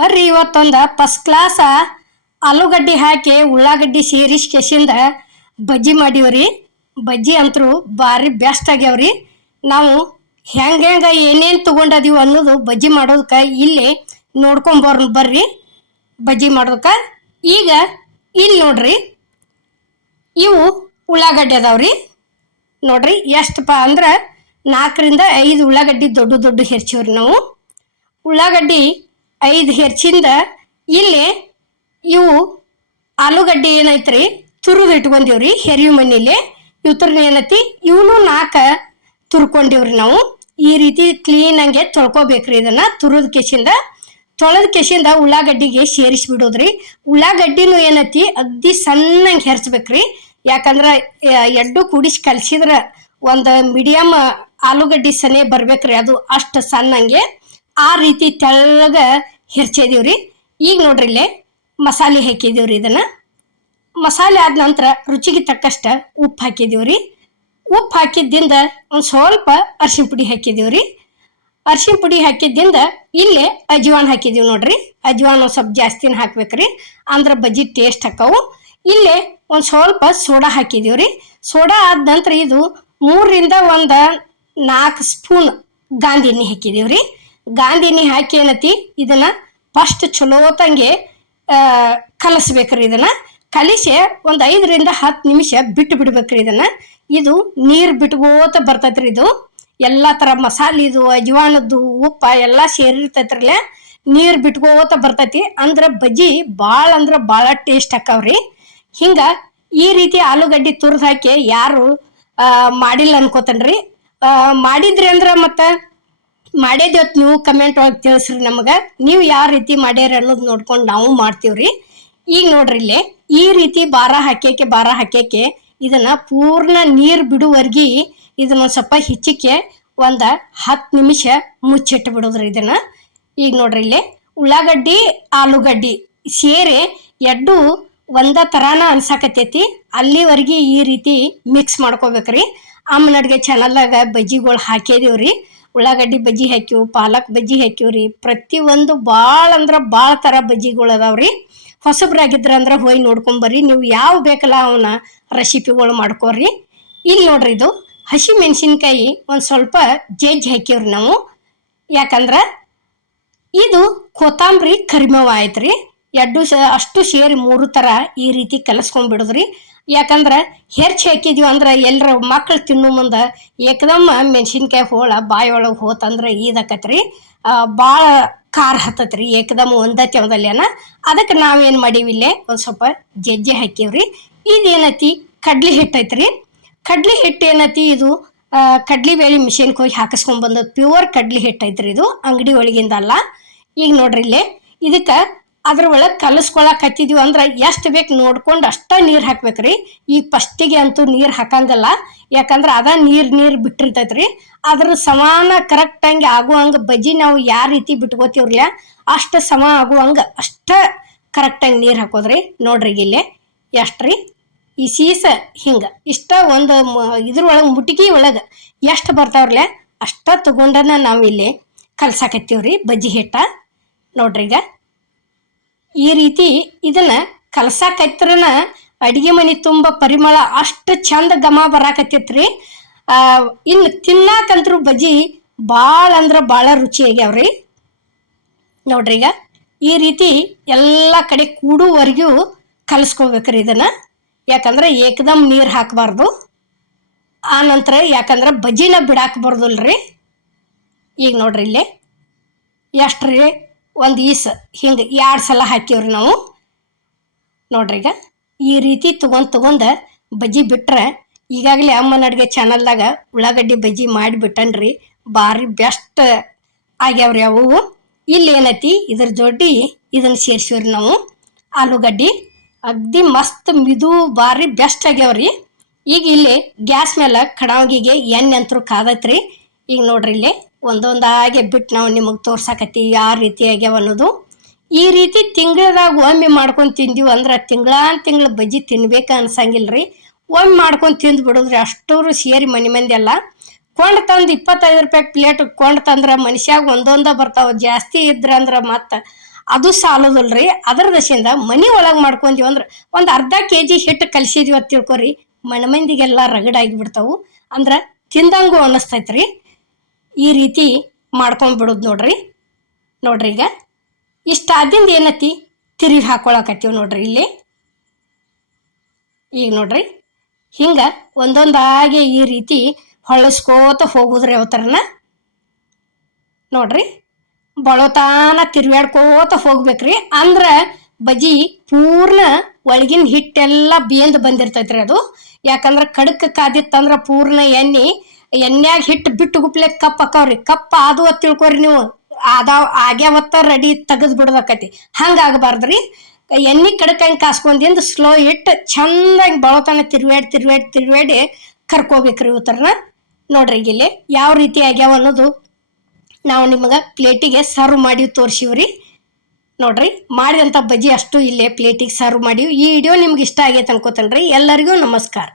ಬರ್ರಿ ಇವತ್ತೊಂದು first class ಆಲೂಗಡ್ಡಿ ಹಾಕಿ ಉಳ್ಳಾಗಡ್ಡಿ ಸೇರಿಸಿ ಕೆಸಿಂದ ಬಜ್ಜಿ ಮಾಡೀವ್ರಿ. ಬಜ್ಜಿ ಅಂತೂ ಭಾರಿ ಬೆಸ್ಟ್ ಆಗ್ಯಾವ್ರಿ. ನಾವು ಹೆಂಗೆ ಏನೇನು ತೊಗೊಂಡದೀವಿ ಅನ್ನೋದು ಬಜ್ಜಿ ಮಾಡೋದಕ್ಕೆ ಇಲ್ಲಿ ಬರ್ರಿ ಬಜ್ಜಿ ಮಾಡೋದಕ್ಕೆ. ಈಗ ಇಲ್ಲಿ ನೋಡ್ರಿ, ಇವು ಉಳ್ಳಾಗಡ್ಡಿ ಅದಾವ್ರಿ. ನೋಡ್ರಿ ಎಷ್ಟಪ್ಪ ಅಂದ್ರೆ 4-5 ಉಳ್ಳಾಗಡ್ಡಿ ದೊಡ್ಡ ದೊಡ್ಡ ಹೆರ್ಚಿವ್ರಿ ನಾವು. ಉಳ್ಳಾಗಡ್ಡಿ 5 ಹೆರ್ಚಿಂದ ಇಲ್ಲಿ ಇವು ಆಲೂಗಡ್ಡಿ ಏನೈತ್ರಿ ತುರಿದು ಇಟ್ಕೊಂಡಿವ್ರಿ ಹೆರಿವು ಮನೇಲಿ. ಇವ್ರನ್ನ ಏನೈತಿ ಇವನು 4 ತುರ್ಕೊಂಡಿವ್ರಿ ನಾವು. ಈ ರೀತಿ ಕ್ಲೀನಾಗೆ ತೊಳ್ಕೊಬೇಕ್ರಿ. ಇದನ್ನ ತೊಳೆದ ಕೆಸಿಂದ ಉಳ್ಳಾಗಡ್ಡಿಗೆ ಸೇರಿಸ್ಬಿಡೋದ್ರಿ. ಉಳ್ಳಾಗಡ್ಡಿನೂ ಏನೈತಿ ಅಗ್ದಿ ಸಣ್ಣಂಗೆ ಹೆರ್ಸ್ಬೇಕ್ರಿ. ಯಾಕಂದ್ರೆ ಎಡ್ಡು ಕೂಡಿಸಿ ಕಲಸಿದ್ರೆ ಒಂದು ಮೀಡಿಯಮ್ ಆಲೂಗಡ್ಡಿ ಸನೇ ಬರ್ಬೇಕ್ರಿ. ಅದು ಅಷ್ಟು ಸಣ್ಣಂಗೆ ಆ ರೀತಿ ತೆಳ್ಳಗ ಹೆರ್ಚಿದೀವ್ರಿ. ಈಗ ನೋಡ್ರಿ ಇಲ್ಲೇ ಮಸಾಲೆ ಹಾಕಿದೀವ್ರಿ. ಇದನ್ನ ಮಸಾಲೆ ಆದ ನಂತರ ರುಚಿಗೆ ತಕ್ಕಷ್ಟ ಉಪ್ಪು ಹಾಕಿದೀವ್ರಿ. ಉಪ್ಪು ಹಾಕಿದ್ದಿಂದ ಒಂದು ಸ್ವಲ್ಪ ಅರಿಶಿನ ಪುಡಿ ಹಾಕಿದೀವ್ರಿ. ಅರಿಶಿನ ಪುಡಿ ಹಾಕಿದ್ದಿಂದ ಇಲ್ಲೇ ಅಜ್ವಾನ್ ಹಾಕಿದೀವಿ ನೋಡ್ರಿ. ಅಜ್ವಾನ್ ಒಂದು ಸ್ವಲ್ಪ ಜಾಸ್ತಿನ ಹಾಕ್ಬೇಕ್ರಿ, ಅಂದ್ರೆ ಬಜ್ಜಿ ಟೇಸ್ಟ್ ಹಾಕವು. ಇಲ್ಲೇ ಒಂದು ಸ್ವಲ್ಪ ಸೋಡಾ ಹಾಕಿದೀವ್ರಿ. ಸೋಡಾ ಆದ ನಂತರ ಇದು 3-4 ಸ್ಪೂನ್ ಗಾಂಧಿ ಎಣ್ಣೆ ಹಾಕಿದೀವ್ರಿ. ಗಾಂಧಿ ಎಣ್ಣೆ ಹಾಕಿ ಏನತಿ ಇದನ್ನ ಫಸ್ಟ್ ಚಲೋತಂಗೆ ಕಲಸ್ಬೇಕ್ರಿ. ಇದನ್ನ ಕಲಿಸಿ ಒಂದು 5-10 ನಿಮಿಷ ಬಿಟ್ಟು ಬಿಡ್ಬೇಕ್ರಿ. ಇದನ್ನ ಇದು ನೀರು ಬಿಟ್ಕೋತ ಬರ್ತೈತ್ರಿ. ಇದು ಎಲ್ಲ ಥರ ಮಸಾಲಿದು ಅಜ್ವಾನದ್ದು ಉಪ್ಪ ಎಲ್ಲ ಸೇರಿರ್ತೈತ್ರಲ್ಲ, ನೀರು ಬಿಟ್ಕೋತ ಬರ್ತೈತಿ. ಅಂದ್ರೆ ಬಜ್ಜಿ ಭಾಳ ಟೇಸ್ಟ್ ಹಾಕವ್ರಿ. ಹಿಂಗ ಈ ರೀತಿ ಆಲೂಗಡ್ಡಿ ತುರ್ದು ಹಾಕಿ ಯಾರು ಮಾಡಿಲ್ಲ ಅನ್ಕೋತನ್ರಿ. ಮಾಡಿದ್ರಿ ಅಂದ್ರೆ ಮತ್ತೆ ಮಾಡಿದ್ವತ್ತು ನೀವು ಕಮೆಂಟ್ ಒಳಗೆ ತಿಳಿಸ್ರಿ ನಮಗೆ. ನೀವು ಯಾವ ರೀತಿ ಮಾಡ್ಯಾರ ಅನ್ನೋದು ನೋಡ್ಕೊಂಡು ನಾವು ಮಾಡ್ತೀವ್ರಿ. ಈಗ ನೋಡ್ರಿ ಇಲ್ಲೇ ಈ ರೀತಿ ಬಾರ ಹಾಕ್ಯಾಕೆ ಇದನ್ನ ಪೂರ್ಣ ನೀರು ಬಿಡುವರ್ಗಿ ಇದನ್ನ ಸ್ವಲ್ಪ ಹೆಚ್ಚಿಕೆ ಒಂದು 10 ನಿಮಿಷ ಮುಚ್ಚಿಟ್ಟು ಬಿಡೋದ್ರಿ ಇದನ್ನ. ಈಗ ನೋಡ್ರಿ ಇಲ್ಲೇ ಉಳ್ಳಾಗಡ್ಡಿ ಆಲೂಗಡ್ಡಿ ಸೇರಿ ಎಡ್ಡು ಒಂದ ತರಾನ ಅನ್ಸಾಕತ್ತೈತಿ. ಅಲ್ಲಿವರೆಗೆ ಈ ರೀತಿ ಮಿಕ್ಸ್ ಮಾಡ್ಕೋಬೇಕ್ರಿ. ಅಮ್ಮನ ಅಡ್ಗೆ ಚಾನಲ್ದಾಗ ಬಜ್ಜಿಗಳು ಹಾಕಿದೀವ್ರಿ. ಉಳ್ಳಾಗಡ್ಡಿ ಬಜ್ಜಿ ಹಾಕಿವು, ಪಾಲಕ್ ಬಜ್ಜಿ ಹಾಕಿವ್ರಿ. ಪ್ರತಿಯೊಂದು ಭಾಳ ಥರ ಬಜ್ಜಿಗಳು ಅದಾವ್ರಿ. ಹೊಸಬ್ರಾಗಿದ್ರ ಅಂದ್ರೆ ಹೋಗಿ ನೋಡ್ಕೊಂಬರ್ರಿ. ನೀವು ಯಾವ ಬೇಕಲ್ಲ ಅವನ್ನ ರೆಸಿಪಿಗಳು ಮಾಡ್ಕೋರಿ. ಇಲ್ಲಿ ನೋಡ್ರಿ ಇದು ಹಸಿ ಮೆಣಸಿನ್ಕಾಯಿ ಒಂದು ಸ್ವಲ್ಪ ಜಜ್ಜಿ ಹಾಕಿವ್ರಿ ನಾವು. ಯಾಕಂದ್ರೆ ಇದು ಕೊತ್ತಂಬರಿ ಕರಿಮೇವು ಆಯ್ತ್ರಿ. ಅಷ್ಟು ಸೇರಿ 3 ಥರ ಈ ರೀತಿ ಕಲಸ್ಕೊಂಡ್ಬಿಡೋದ್ರಿ. ಯಾಕಂದ್ರೆ ಹೆರ್ಚಿ ಹಾಕಿದ್ವಿ ಅಂದ್ರೆ ಎಲ್ಲರ ಮಕ್ಳು ತಿನ್ನೋ ಮುಂದೆ ಏಕದಮ್ಮ ಮೆಣಸಿನ್ಕಾಯಿ ಹೋಳ ಬಾಯಿ ಒಳಗೆ ಹೋತಂದ್ರೆ ಇದಾಕತ್ರಿ, ಭಾಳ ಖಾರ ಹತ್ತತ್ರಿ ಏಕದಮ್ ಒಂದಲ್ಲೇನ. ಅದಕ್ಕೆ ನಾವೇನು ಮಾಡೀವಿ ಇಲ್ಲೇ ಒಂದು ಸ್ವಲ್ಪ ಜಜ್ಜಿ ಹಾಕಿವ್ರಿ. ಇದೇನೈತಿ ಕಡ್ಲಿ ಹಿಟ್ಟು ಐತ್ರಿ. ಕಡ್ಲಿ ಹಿಟ್ಟು ಏನೈತಿ ಇದು ಕಡ್ಲಿ ಬೇಳೆ ಮಿಷಿನ್ಗೆ ಹೋಗಿ ಹಾಕಿಸ್ಕೊಂಡ್ಬಂದು ಪ್ಯೂರ್ ಕಡ್ಲಿ ಹಿಟ್ಟು ಐತ್ರಿ. ಇದು ಅಂಗಡಿ ಒಳಗಿಂದ ಅಲ್ಲ. ಈಗ ನೋಡ್ರಿ ಇಲ್ಲೇ ಇದಕ್ಕೆ ಅದ್ರ ಒಳಗೆ ಕಲಸ್ಕೊಳಕ್ ಹತ್ತಿದ್ವಿ ಅಂದ್ರೆ ಎಷ್ಟು ಬೇಕು ನೋಡ್ಕೊಂಡು ಅಷ್ಟ ನೀರು ಹಾಕ್ಬೇಕ್ರಿ. ಈಗ ಫಸ್ಟಿಗೆ ಅಂತೂ ನೀರು ಹಾಕಂಗಲ್ಲ, ಯಾಕಂದ್ರೆ ಅದ ನೀರು ಬಿಟ್ಟಿರ್ತೈತ್ರಿ. ಅದ್ರ ಸಮಾನ ಕರೆಕ್ಟಂಗೆ ಆಗುವಂಗೆ ಬಜ್ಜಿ ನಾವು ಯಾವ ರೀತಿ ಬಿಟ್ಕೋತೀವ್ರಲ್ಲ ಅಷ್ಟು ಸಮ ಆಗುವಂಗೆ ಅಷ್ಟ ಕರೆಕ್ಟಾಗಿ ನೀರು ಹಾಕೋದ್ರಿ. ನೋಡ್ರಿ ಇಲ್ಲೇ ಎಷ್ಟ್ರಿ ಈ ಸೀಸ ಹಿಂಗೆ ಇಷ್ಟ ಒಂದು ಇದ್ರೊಳಗೆ ಮುಟಿಕಿ ಒಳಗೆ ಎಷ್ಟು ಬರ್ತಾವ್ರಲ್ಲ ಅಷ್ಟ ತಗೊಂಡನ ನಾವು ಇಲ್ಲಿ ಕಲ್ಸಾಕತ್ತೀವ್ರಿ ಬಜ್ಜಿ ಹಿಟ್ಟ. ನೋಡ್ರಿ ಈಗ ಈ ರೀತಿ ಇದನ್ನ ಕಲಸಾಕತ್ರನ ಅಡಿಗೆ ಮನೆ ತುಂಬ ಪರಿಮಳ ಅಷ್ಟು ಚಂದ ಘಮ ಬರಾಕತ್ತೈತ್ರಿ. ಇನ್ನು ತಿನ್ನಾಕಂತ್ರು ಬಜ್ಜಿ ಭಾಳ ರುಚಿ ಆಗ್ಯಾವ್ರಿ. ನೋಡ್ರಿ ಈಗ ಈ ರೀತಿ ಎಲ್ಲ ಕಡೆ ಕೂಡುವರೆಗೂ ಕಲಸ್ಕೋಬೇಕ್ರಿ ಇದನ್ನ. ಯಾಕಂದ್ರೆ ಏಕದಮ್ ನೀರು ಹಾಕಬಾರ್ದು. ಆ ನಂತರ ಯಾಕಂದ್ರೆ ಬಜ್ಜಿನ ಬಿಡಾಕಬಾರ್ದಲ್ರಿ. ಈಗ ನೋಡ್ರಿ ಇಲ್ಲೇ ಎಷ್ಟ್ರಿ ಒಂದು ಈಸ್ ಹಿಂಗೆ 2 ಸಲ ಹಾಕಿವ್ರಿ ನಾವು. ನೋಡ್ರಿ ಈಗ ಈ ರೀತಿ ತಗೊಂಡ್ ಬಜ್ಜಿ ಬಿಟ್ರೆ ಈಗಾಗಲೇ ಅಮ್ಮನ ಅಡುಗೆ ಚಾನಲ್ದಾಗ ಉಳ್ಳಾಗಡ್ಡಿ ಬಜ್ಜಿ ಮಾಡಿಬಿಟ್ಟನ್ರಿ. ಭಾರಿ ಬೆಸ್ಟ್ ಆಗ್ಯಾವ್ರಿ ಅವು. ಇಲ್ಲಿ ಏನೈತಿ ಇದ್ರ ಜೋಡಿ ಇದನ್ನ ಸೇರಿಸಿವ್ರಿ ನಾವು ಆಲೂಗಡ್ಡಿ. ಅಗ್ದಿ ಮಸ್ತ್ ಮಿದು ಭಾರಿ ಬೆಸ್ಟ್ ಆಗ್ಯಾವ್ರಿ. ಈಗ ಇಲ್ಲಿ ಗ್ಯಾಸ್ ಮೇಲೆ ಕಡಾವಿಗೆ ಎಣ್ಣೆ ಅಂತರೂ ಕಾದೈತ್ರಿ. ಈಗ ನೋಡ್ರಿ ಇಲ್ಲಿ ಒಂದೊಂದಾಗೆ ಬಿಟ್ಟು ನಾವು ನಿಮಗೆ ತೋರ್ಸಾಕತ್ತೀವಿ ಯಾವ ರೀತಿ ಆಗ್ಯಾವ ಅನ್ನೋದು. ಈ ರೀತಿ ತಿಂಗಳದಾಗ ಒಮ್ಮೆ ಮಾಡ್ಕೊಂಡು ತಿಂದೀವಿ ಅಂದ್ರೆ ತಿಂಗಳ ಬಜ್ಜಿ ತಿನ್ಬೇಕು ಅನ್ಸಂಗಿಲ್ರಿ. ಒಮ್ಮೆ ಮಾಡ್ಕೊಂಡು ತಿಂದು ಬಿಡೋದ್ರಿ. ಅಷ್ಟೂರು ಸೇರಿ ಮಂದಿ ಎಲ್ಲ ಕೊಂಡು ತಂದು 25 ರೂಪಾಯಿ ಪ್ಲೇಟ್ ಕೊಂಡು ತಂದ್ರೆ ಮನುಷ್ಯಾಗ ಒಂದೊಂದ ಬರ್ತಾವ. ಜಾಸ್ತಿ ಇದ್ರಂದ್ರೆ ಮತ್ತೆ ಅದು ಸಾಲೋದಲ್ರಿ. ಅದರ ದಶೆಯಿಂದ ಮನಿ ಒಳಗೆ ಮಾಡ್ಕೊಂತೀವಿ ಅಂದ್ರೆ ಒಂದು ಅರ್ಧ ಕೆಜಿ ಹಿಟ್ಟು ಕಲಿಸಿದ್ವಿ ಅಂತ ತಿಳ್ಕೊರಿ, ಮನಮಂದಿಗೆಲ್ಲ ರಗಡಾಗಿ ಬಿಡ್ತಾವು. ಅಂದ್ರೆ ತಿಂದಂಗೂ ಅನ್ನಿಸ್ತೈತ್ರಿ. ಈ ರೀತಿ ಮಾಡ್ಕೊಂಡ್ಬಿಡೋದು ನೋಡ್ರಿ. ಈಗ ಇಷ್ಟಾದಿಂದ ಏನತಿ ತಿರುವಿ ಹಾಕೊಳಕತ್ತೀವಿ ನೋಡ್ರಿ ಇಲ್ಲಿ. ಈಗ ನೋಡ್ರಿ ಹಿಂಗೆ ಒಂದೊಂದಾಗಿ ಈ ರೀತಿ ಹೊಳಸ್ಕೋತ ಹೋಗುದ್ರಿ ಅವತರನ ನೋಡ್ರಿ. ಬಳತಾನ ತಿರ್ವ್ಯಾಡ್ಕೋತ ಹೋಗ್ಬೇಕ್ರಿ. ಅಂದ್ರೆ ಬಜಿ ಪೂರ್ಣ ಒಳಗಿನ ಹಿಟ್ಟೆಲ್ಲ ಬೇಂದು ಬಂದಿರ್ತೈತ್ರಿ ಅದು. ಯಾಕಂದ್ರೆ ಕಡಕ್ ಕಾದಿತ್ತಂದ್ರೆ ಪೂರ್ಣ ಎಣ್ಣೆಯಾಗ ಹಿಟ್ಟು ಬಿಟ್ಟು ಗುಪ್ಲೆ ಕಪ್ ಹಾಕವ್ರಿ. ಕಪ್ ಅದು ಅಂತ ತಿಳ್ಕೊರಿ ನೀವು, ಆಗ್ಯಾವತ್ತ ರೆಡಿ ತೆಗೆದು ಬಿಡೋದಕ್ಕತಿ. ಹಂಗಾಗಬಾರ್ದ್ರಿ. ಎಣ್ಣೆ ಕಡಕಂಗೆ ಕಾಸ್ಕೊಂಡಿಂದ ಸ್ಲೋ ಇಟ್ಟು ಚಂದಾಗಿ ಬಳತಾನ ತಿರ್ವ್ಯಾಡಿ ಕರ್ಕೋಬೇಕ್ರಿ ಇವತ್ತರನ ನೋಡ್ರಿ. ಇಲ್ಲಿ ಯಾವ ರೀತಿ ಆಗ್ಯಾವ ಅನ್ನೋದು ನಾವು ನಿಮಗೆ ಪ್ಲೇಟಿಗೆ ಸರ್ವ್ ಮಾಡಿ ತೋರಿಸಿವ್ರಿ ನೋಡ್ರಿ. ಮಾಡಿದಂಥ ಬಜ್ಜಿ ಅಷ್ಟು ಇಲ್ಲೇ ಪ್ಲೇಟಿಗೆ ಸರ್ವ್ ಮಾಡಿವಿ. ಈ ವಿಡಿಯೋ ನಿಮ್ಗೆ ಇಷ್ಟ ಆಗೈತೆ ಅನ್ಕೋತೇನ್ರಿ. ಎಲ್ಲರಿಗೂ ನಮಸ್ಕಾರ.